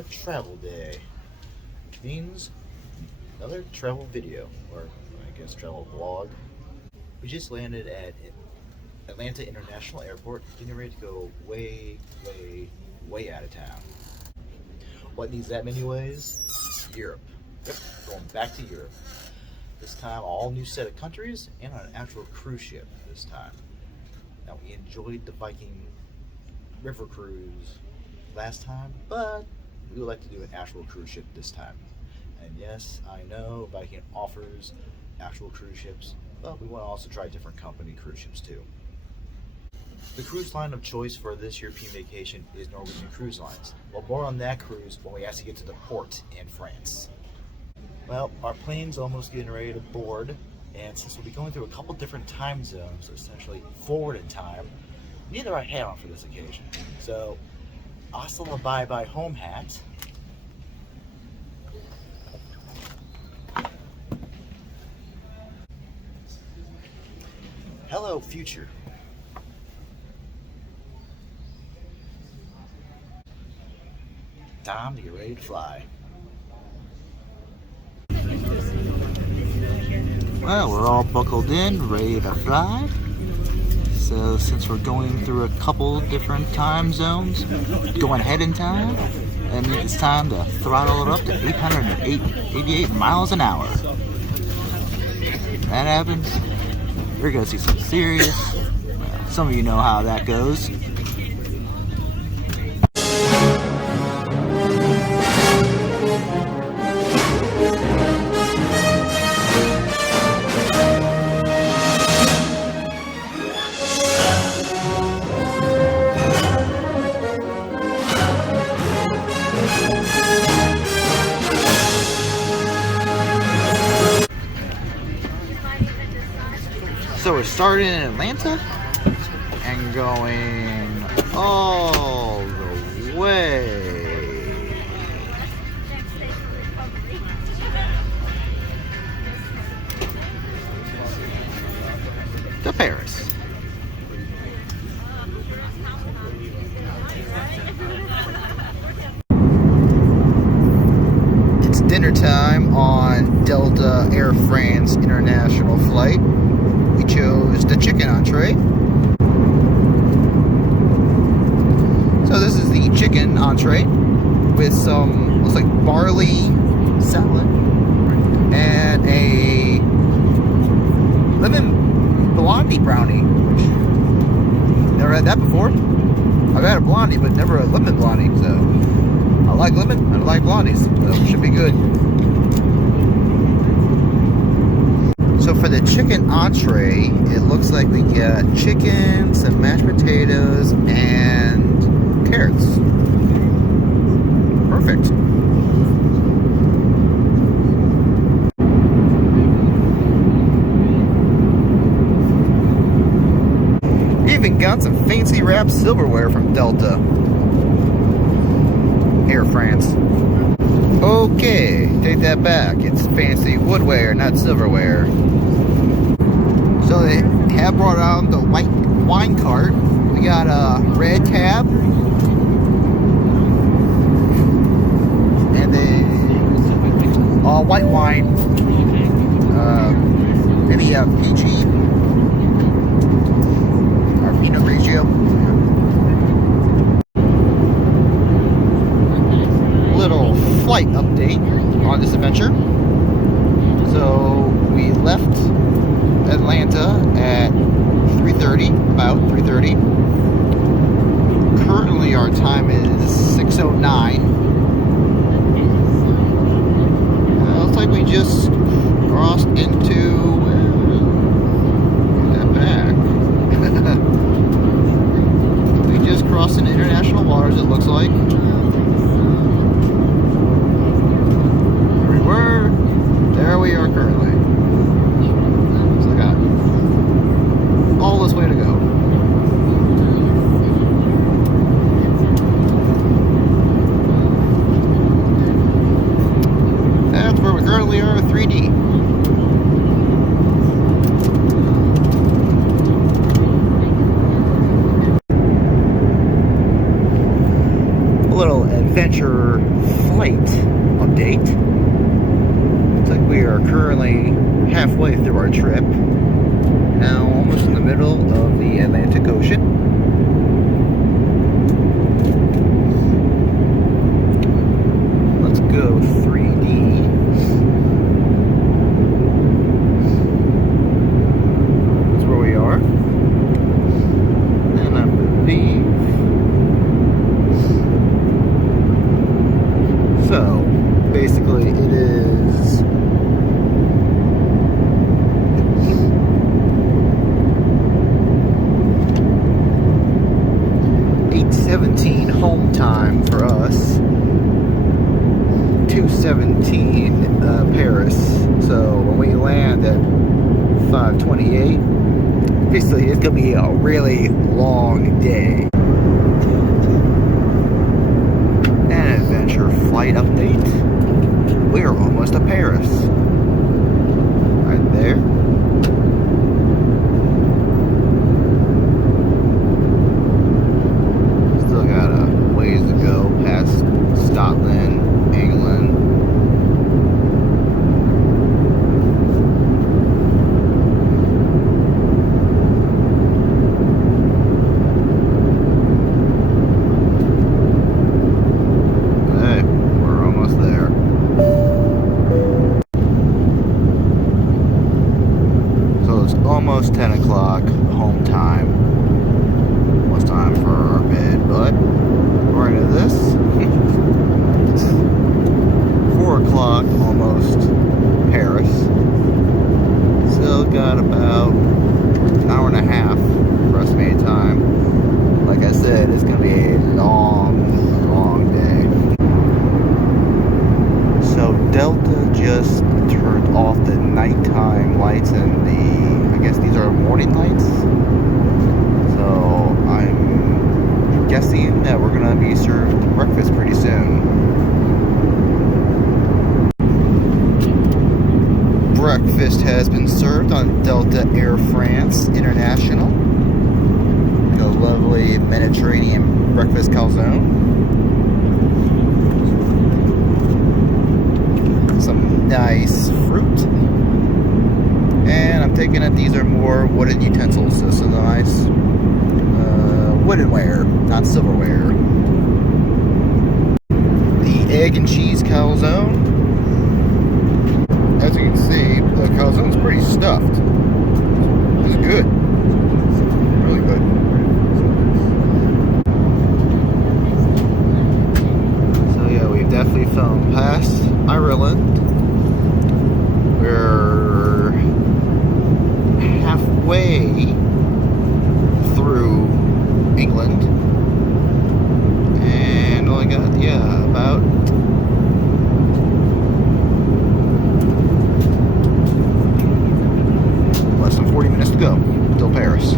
a travel day. Which means another travel video, or I guess travel vlog. We just landed at Atlanta International Airport, getting ready to go way out of town. What needs that many ways? Europe. Yep, going back to Europe. This time, all new set of countries and on an actual cruise ship this time. Now, we enjoyed the Viking river cruise last time, but we would like to do an actual cruise ship this time. And yes, I know Viking offers actual cruise ships, but we want to also try different company cruise ships too. The cruise line of choice for this European vacation is Norwegian Cruise Lines. Well, more on that cruise when we actually get to the port in France. Well, our plane's almost getting ready to board, and since we'll be going through a couple different time zones, essentially forward in time, we need the right hat on for this occasion. So, hasta la bye-bye home hat. Hello, future. Time to get ready to fly. Well, we're all buckled in, ready to fly. So since we're going through a couple different time zones, going ahead in time, that means it's time to throttle it up to 888 miles an hour. When that happens, we're going to see some serious, well, some of you know how that goes. So we're starting in Atlanta and going all the way to Paris. It's dinner time on Delta Air France International flight. We chose the chicken entree. So this is the chicken entree with some, looks like barley salad and a lemon blondie brownie. Never had that before. I've had a blondie, but never a lemon blondie. So I like lemon and I like blondies, so it should be good. So for the chicken entree, it looks like we got chicken, some mashed potatoes, and carrots. Perfect. We even got some fancy wrapped silverware from Delta Air France. Okay, take that back. It's fancy woodware, not silverware. So they have brought out the white wine cart. We got a red cab. And then white wine. Maybe a PG. Or Pinot Grigio. Little flight update on this adventure. So we left Atlanta at 3:30, about 3:30. Currently our time is 6:09. Looks like we just crossed into that back. We just crossed into international waters, it looks like. There we are currently. So I got all this way to go. That's where we currently are, 3D. A little adventure flight update. Looks like we are currently halfway through our trip. Now almost in the middle of the Atlantic Ocean. Let's go 3D. That's where we are. And I believe so. Basically, it is 8:17 home time for us. 2:17 Paris. So when we land at 5:28, basically it's gonna be a really long day. An adventure flight update. We are almost to Paris. Right there. Still got a ways to go past Scotland, England. Hey, we're almost there. So it's almost 10 o'clock home time. Almost time for our bed, but according to this, it's 4 o'clock almost Paris. Still got about an hour and a half for estimated time. Like I said, it's gonna be a long day. So Delta just turned off the nighttime lights and I guess these are morning lights. So I'm guessing that we're gonna be served breakfast pretty soon. Breakfast has been served on Delta Air France International. The lovely Mediterranean breakfast calzone. Some nice fruit. And I'm taking it these are more wooden utensils. This is a nice woodenware, not silverware. The egg and cheese calzone. As you can see, the calzone's pretty stuffed. It's good. Really good. So yeah, we've definitely flown past Ireland. We're halfway through England. And only got, about less than 40 minutes to go till Paris.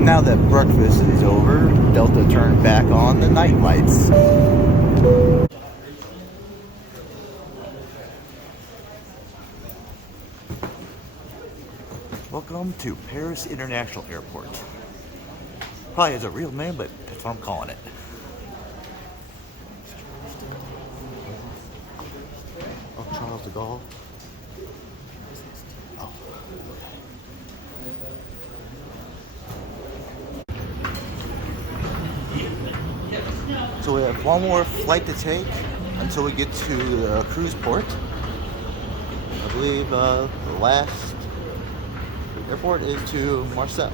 Now that breakfast is over, Delta turned back on the night lights. Welcome to Paris International Airport. Probably has a real name, but that's what I'm calling it. Oh, Charles de Gaulle. Oh. So we have one more flight to take until we get to the cruise port. I believe the last airport is to Marseille.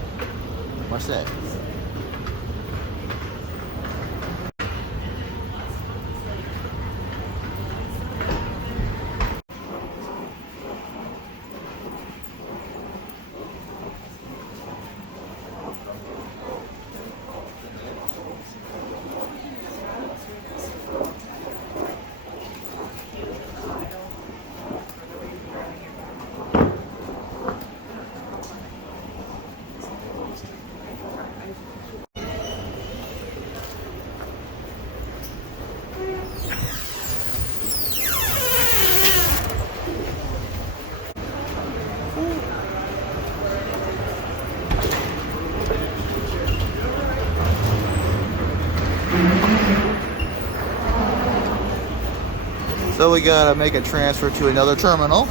So we gotta make a transfer to another terminal.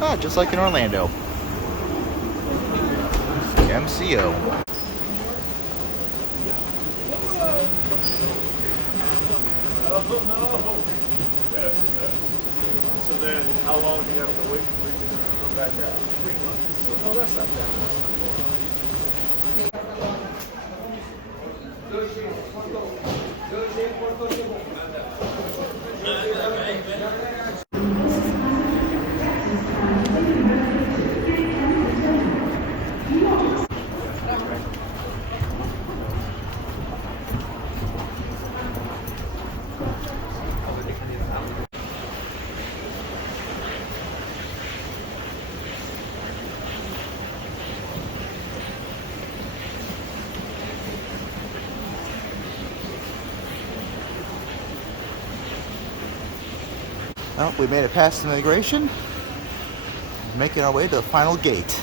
Ah, just like in Orlando. MCO. Oh no! So then, how long do you have to wait for you to come back out? 3 months. Oh, that's not bad. Well, we made it past immigration. Making our way to the final gate.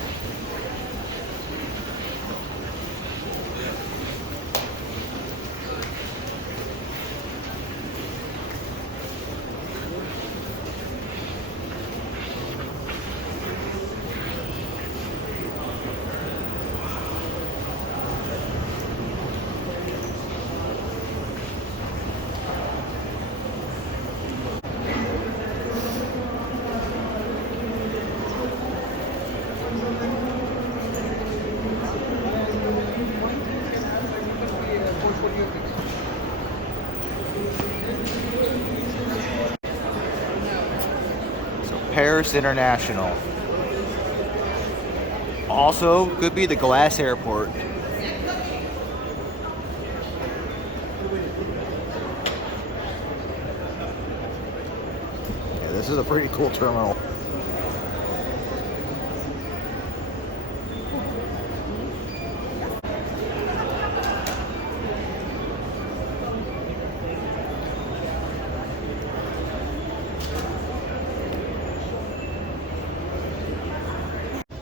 Paris International. Also, could be the Glass Airport. Yeah, this is a pretty cool terminal.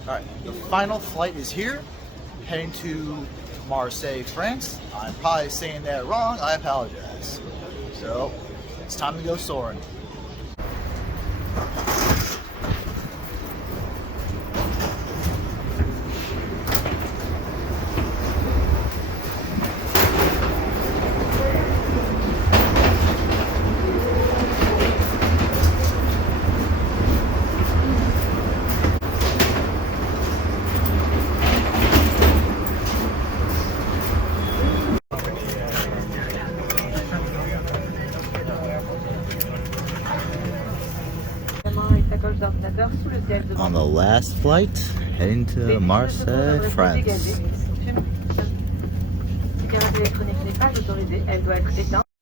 Alright, the final flight is here, heading to Marseille, France. I'm probably saying that wrong, I apologize. So, it's time to go soaring. On the last flight, heading to Marseille, France.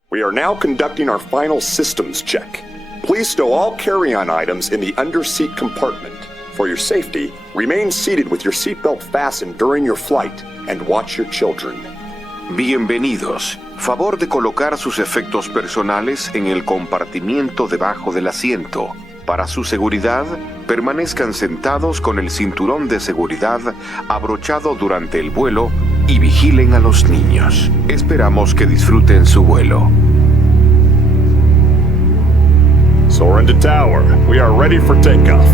We are now conducting our final systems check. Please stow all carry-on items in the under-seat compartment. For your safety, remain seated with your seatbelt fastened during your flight and watch your children. Bienvenidos. Favor de colocar sus efectos personales en el compartimiento debajo del asiento. Para su seguridad, permanezcan sentados con el cinturón de seguridad abrochado durante el vuelo y vigilen a los niños. Esperamos que disfruten su vuelo. Soaring to tower. We are ready for takeoff.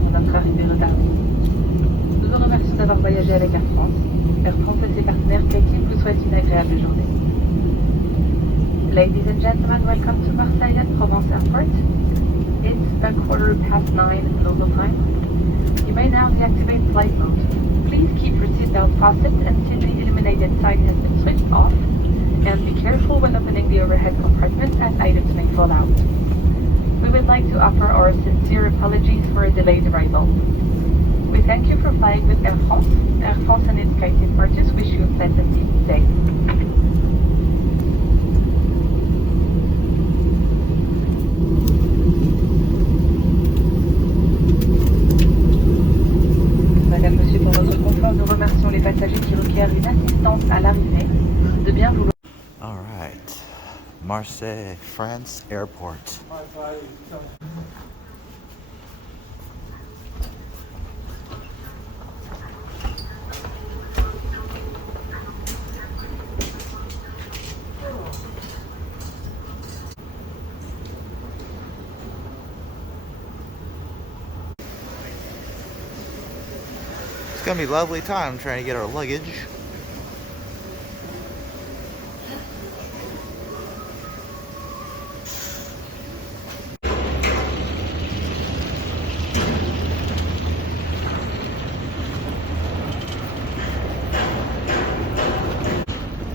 pour notre arrivée retardée. Nous vous remercions d'avoir voyagé avec Air France. Air France et ses partenaires créatifs vous souhaitent une agréable journée. Ladies and gentlemen, welcome to Marseille at Provence Airport. It's 9:15 local time. You may now deactivate flight mode. Please keep your seatbelt fastened until the illuminated sign has been switched off, and be careful when opening the overhead compartment as items may fall out. We would like to offer our sincere apologies for a delayed arrival. We thank you for flying with Air France. Air France and its creative partners wish you a pleasant day. Madame, Monsieur, pour votre confort, nous remercions les passagers qui requièrent une assistance à l'arrivée de bien vouloir. All right, Marseille, France airport. It's gonna be a lovely time trying to get our luggage.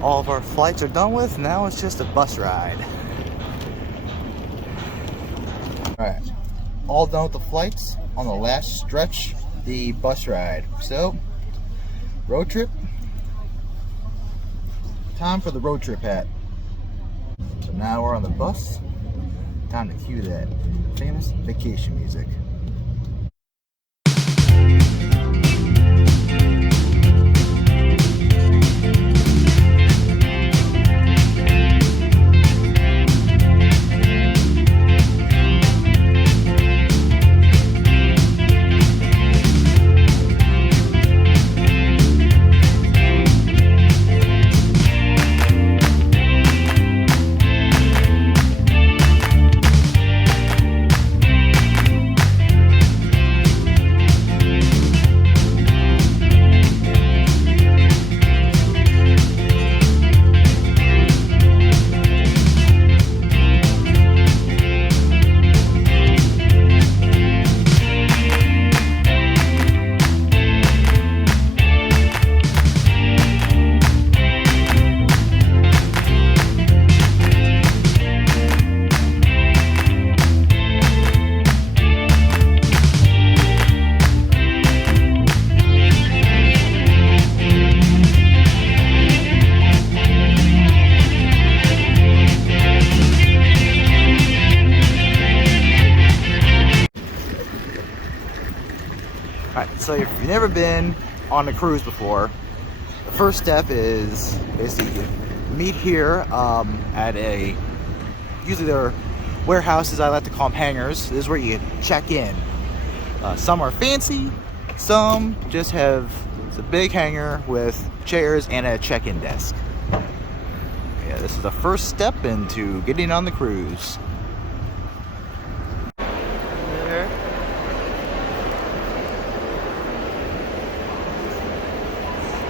All of our flights are done with. Now it's just a bus ride. Alright, all done with the flights. On the last stretch, the bus ride. So, road trip. Time for the road trip hat. So now we're on the bus. Time to cue that famous vacation music. Alright, so if you've never been on a cruise before, the first step is basically you meet here at usually there are warehouses, I like to call them hangars. This is where you check in. Some are fancy, some just have it's a big hangar with chairs and a check-in desk. Yeah, this is the first step into getting on the cruise.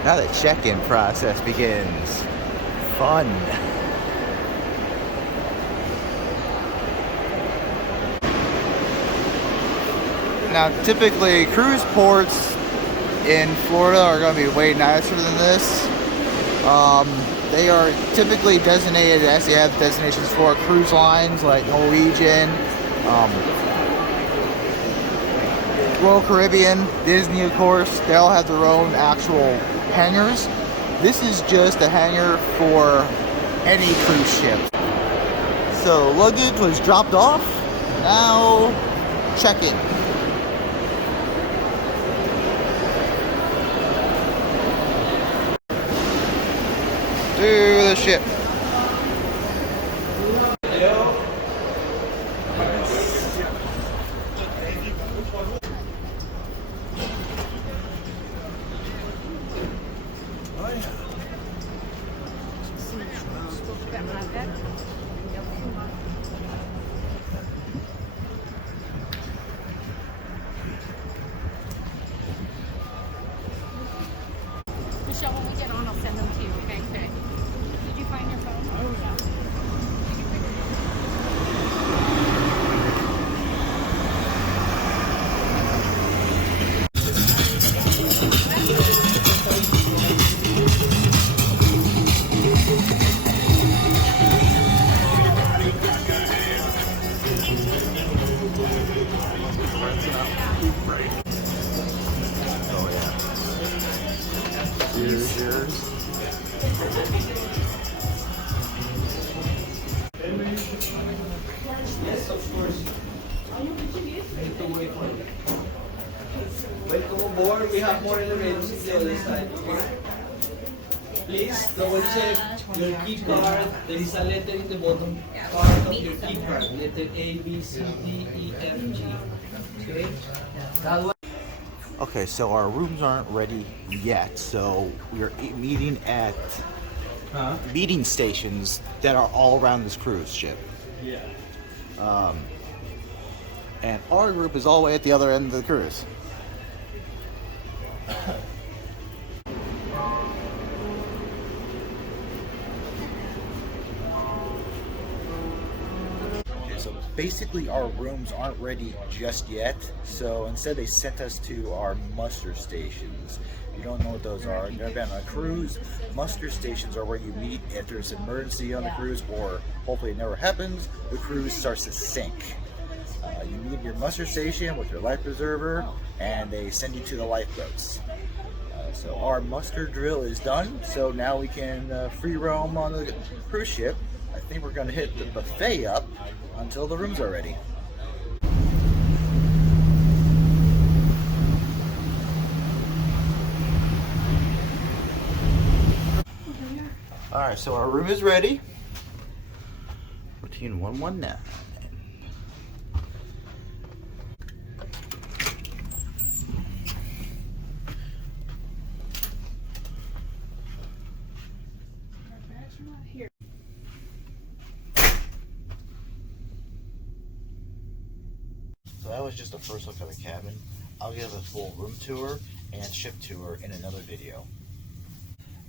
Now the check-in process begins. Fun. Now typically cruise ports in Florida are going to be way nicer than this. They are typically designated as they have designations for cruise lines like Norwegian, Royal Caribbean, Disney of course. They all have their own actual hangars. This is just a hangar for any cruise ship. So luggage was dropped off. Now check-in. To the ship. show when we get on. I'll send them to you, okay? Okay. Did you find your phone? Oh, yeah. Oh yeah. Cheers. Yes, of course. Welcome aboard. We have more elevators on the other side. Please double check your key card. There is a letter in the bottom part of your key card. Letter A, B, C, D, E, F, G. Okay? That one. Okay, so our rooms aren't ready yet, so we're meeting at meeting stations that are all around this cruise ship. Yeah. And our group is all the way at the other end of the cruise. Okay, so basically our rooms aren't ready just yet, so instead they sent us to our muster stations. If you don't know what those are, you've never been on a cruise, muster stations are where you meet if there's an emergency on the cruise, or hopefully it never happens, the cruise starts to sink. You meet your muster station with your life preserver, and they send you to the lifeboats. So our muster drill is done, so now we can free roam on the cruise ship. I think we're going to hit the buffet up until the rooms are ready. Alright, so our room is ready. 14119. So that was just the first look at the cabin. I'll give a full room tour and ship tour in another video.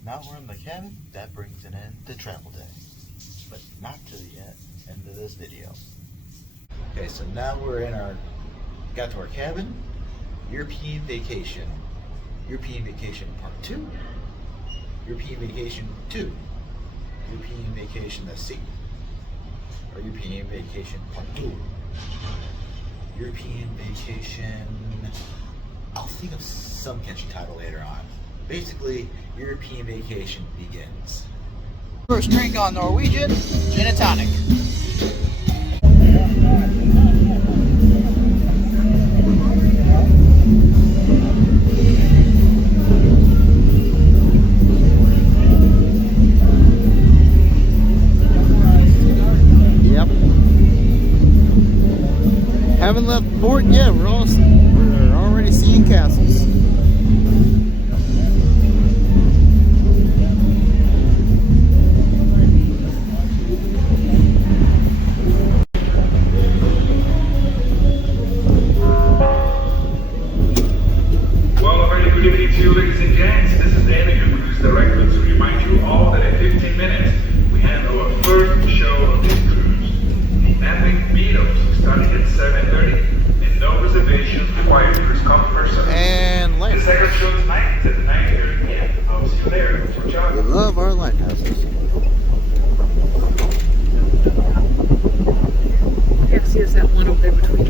Now we're in the cabin, that brings an end to travel day. But not to the end of this video. Okay, so now we're in got to our cabin. European Vacation. European Vacation Part 2. European Vacation 2. European Vacation the Sea. Or European Vacation Part 2. European Vacation... I'll think of some catchy title later on. Basically, European Vacation begins. First drink on Norwegian, gin and tonic. Yep. Haven't left port yet. We're already seeing castles. Good evening to you, ladies and gents. This is Danny, your cruise director, to remind you all that in 15 minutes we have our first show of this cruise, the Epic Meetups, starting at 7:30, and no reservations required. First come, first served. And The second show tonight is at 9:30 p.m. I'll see you there. For job. we love our lighthouses. Yeah, see, there's that one over there between the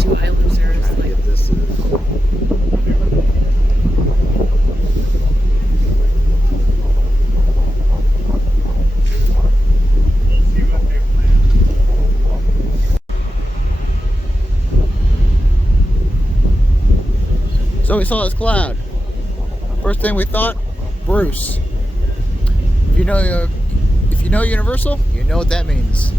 two islands there. It's like, This is so we saw this cloud. First thing we thought, Bruce. If you know Universal, you know what that means.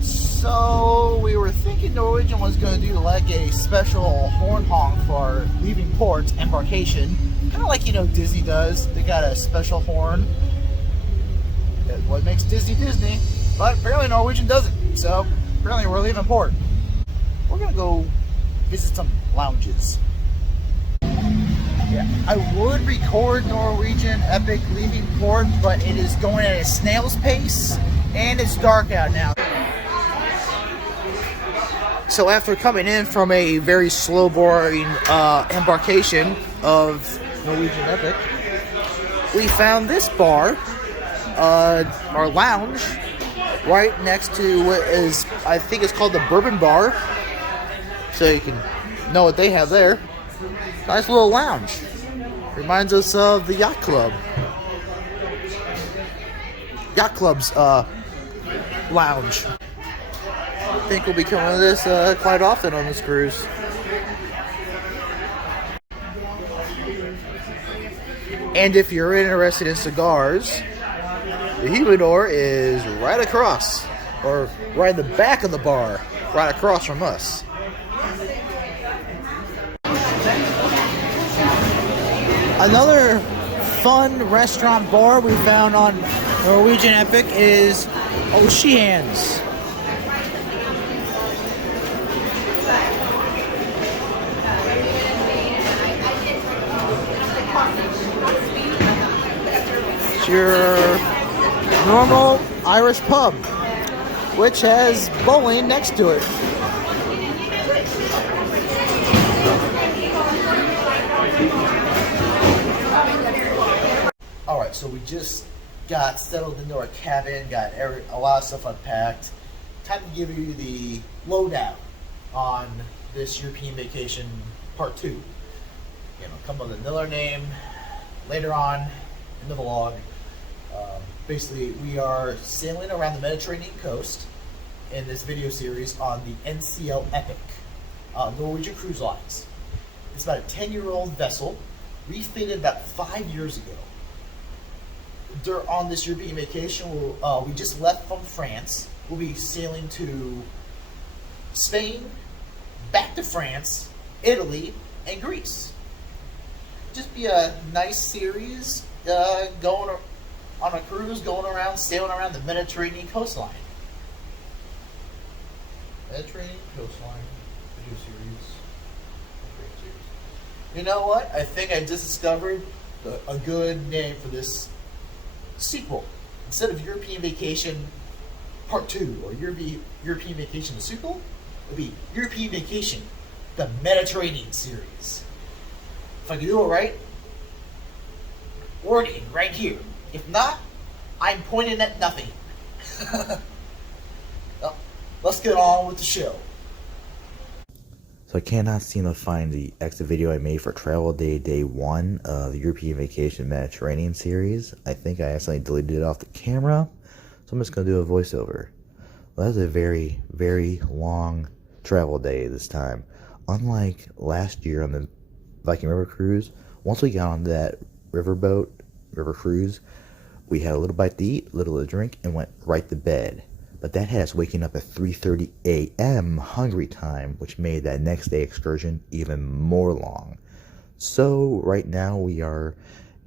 So we were thinking Norwegian was going to do like a special horn honk for leaving port embarkation, kind of like Disney does. They got a special horn. That's what makes Disney Disney. But apparently Norwegian doesn't. So apparently we're leaving port. We're gonna go visit some lounges. Yeah, I would record Norwegian Epic leaving port, but it is going at a snail's pace, and it's dark out now. So after coming in from a very slow, boring embarkation of Norwegian Epic, we found this bar, our lounge, right next to what is, I think it's called the Bourbon Bar. So you can know what they have there. Nice little lounge. Reminds us of the Yacht Club. Yacht Club's lounge. I think we'll be coming to this quite often on this cruise. And if you're interested in cigars, the humidor is right across, or right in the back of the bar, right across from us. Another fun restaurant bar we found on Norwegian Epic is Oceans. It's your normal Irish pub, which has bowling next to it. Alright, so we just got settled into our cabin, got a lot of stuff unpacked. Time to give you the lowdown on this European vacation part 2. Come with another name later on in the vlog. Basically, we are sailing around the Mediterranean coast in this video series on the NCL Epic, Norwegian Cruise Lines. It's about a 10-year-old vessel, refitted about 5 years ago. On this European vacation, we just left from France. We'll be sailing to Spain, back to France, Italy, and Greece. Just be a nice series going on a cruise, sailing around the Mediterranean coastline. Mediterranean coastline video series. You know what? I think I just discovered a good name for this sequel. Instead of European Vacation Part 2 or European Vacation the sequel, it'll be European Vacation the Mediterranean series. If I can do it right, wording right here. If not, I'm pointing at nothing. Well, let's get on with the show. So I cannot seem to find the exit video I made for Travel Day 1 of the European Vacation Mediterranean series. I think I accidentally deleted it off the camera, so I'm just going to do a voiceover. Well, that was a very, very long travel day this time. Unlike last year on the Viking River Cruise, once we got on that river cruise, we had a little bite to eat, a little to drink, and went right to bed. But that had us waking up at 3:30 a.m. hungry time, which made that next day excursion even more long. So right now we are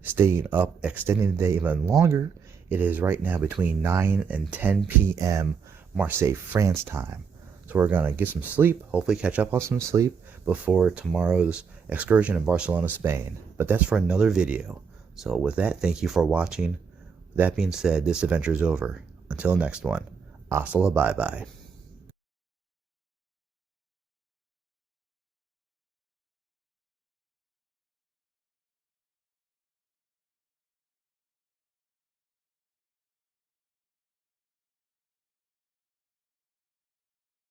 staying up, extending the day even longer. It is right now between 9 and 10 p.m. Marseille, France time. So we're going to get some sleep, hopefully catch up on some sleep before tomorrow's excursion in Barcelona, Spain. But that's for another video. So with that, thank you for watching. That being said, this adventure is over. Until next one, hasta la bye-bye.